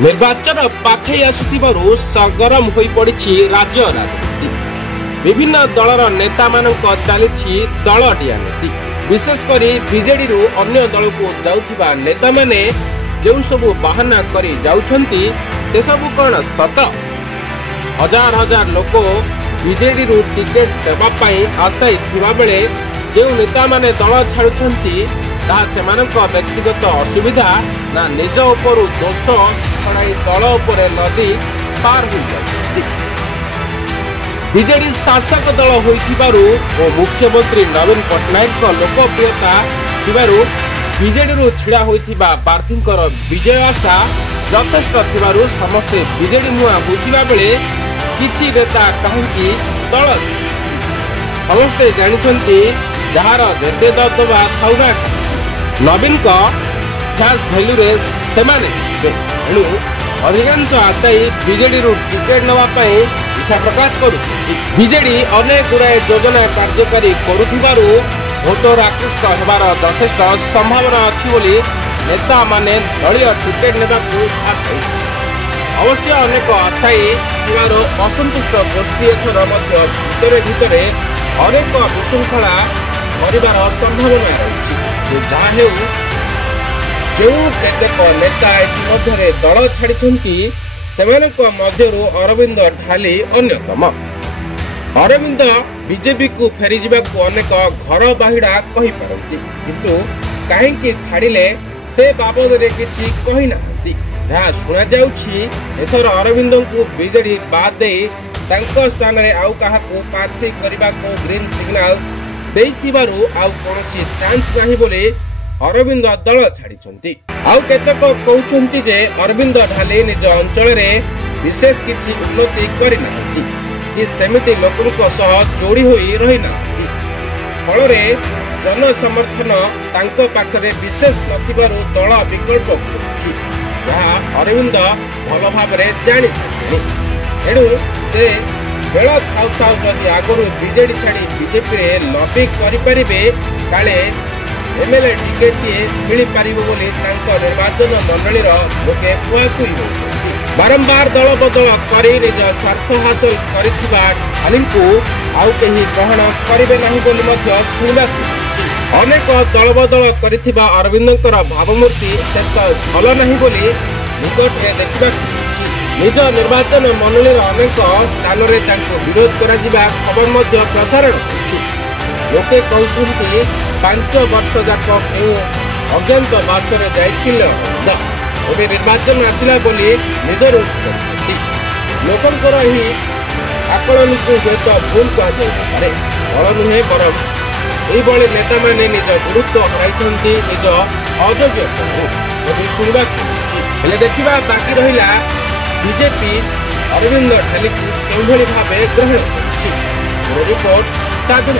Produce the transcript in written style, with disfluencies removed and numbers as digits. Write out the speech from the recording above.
निर्वाचन पाखई आसुथिबारु सरगरम होई पड़िछि राज्य राजनीति। विभिन्न दलर नेता मानक चलिछि दल डियानीति। विशेषकर बीजेडी रु अन्य दल को जाउथिबा नेता माने जेउ सबु बाहाना करी जाउछंती से सबु कोन सत। हजार हजार लोक बीजेडी रु टिकेट देबा पई आशायी थिबा बेले जेउ नेता माने दल छाडुछंती ताहा सेमानक व्यक्तिगत असुविधा ना निज उपरु दोष छड़ाई दल उपरे नदी पार हो जाती। बीजेडी शासक दल होइथिबारु ओ मुख्यमंत्री नवीन पट्टनायक लोकप्रियता थिबारु बीजेडी रु छिड़ा होइथिबा प्रार्थींकर विजय आशा यथेष्ट थिबारु समस्ते बीजेडी मुआ बुझिबा बेले किछि नेता काहेकि दल समस्ते जानिछंती जहार जेते दबदबा थाउना नवीन को फैस भैल्यू रे सेमाने एणु अधिकांश आशायी बीजेडी रु टिकेट नवा पई इच्छा प्रकाश करू। बीजेडी अनेक गुड़ाए योजना कार्यकारी करुथिबारु भोटर आकृष्ट हेबार यथेष्ट संभावना अछि बोली नेता माने दलीय टिकेट नेबाकू आशायी। अवश्य अनेक आशायी थिबार असंतुष्ट गोष्ठी एथर मध्य भितरे अनेक विशृंखला परिवार संभावना रही। जहाँ हेउ जो केतेक नेता इतिमध्ये दल छाड़िछंती सेमानक मध्यरु अरविंद ढाली अन्यतम। अरविंद बीजेपी को फेरी जिबाकू अनेक घर बाहिडा कहि पारंती किंतु काहेकि छाड़िले से बाबद रे किछि कहि नाहंती। जहाँ सुना जाउछि एथर अरविंद को बीजेडी बाद दे तांको स्थान रे आउ काहाकू प्रार्थी करबाकू ग्रीन सिग्नल देइथिबारु आउ कोनोसी चांस नाही बोले अरविंद दल छाड़िछंती। आउ केतेक कहउछंती जे अरविंद ढाली निज अंचल रे विशेष किछि उन्नति करि नाहंती कि सेमिति लोकनक सह जोड़ी होई रहि नाहंती। फल रे जन समर्थन तांको पाखरे विशेष नथिबारु दल विकल्प करछि जहा अरविंद भल भाबरे जानि छथि। एडु से बेल थाउ थाउ जदि आगरु बीजेडी छाड़ी बीजेपी रे लबी करि परिबे काले एमएलए टिकेट मिल पारिबो बोली तांको निर्वाचन मंडली रो लोके कुआकुई होउछंती। बारंबार दल बदल करी निज स्वार्थ हासिल करिथिबा ढालींकु आउ केही ग्रहण करिबे नाही बोली मध्य सुनिबाकू अनेक दल बदल करिथिबा अरविंदकर भावमूर्ति सेत भल नाही बोली निकट रे देखिबाकू निज निर्वाचन मंडली अनेक स्थान में विरोध करा खबर मध्य प्रसारण होछि। लोके कहउछंती 5 वर्ष जाक केउ अज्ञात बासरे जाइथिले एबे निर्वाचन आसिला बोली निजर करछंती। लोकंकर ही आकलन को हेतु भूल कहा जाय फल नुहे बरम एभली नेता माने निज गुरुत्व हराइछंती निज अयोग्य शुणवा हेले देखिबा बाकी रहिला बीजेपी अरविंद ढाली को केउभली भावे ग्रहण करछि। रिपोर्ट साधन।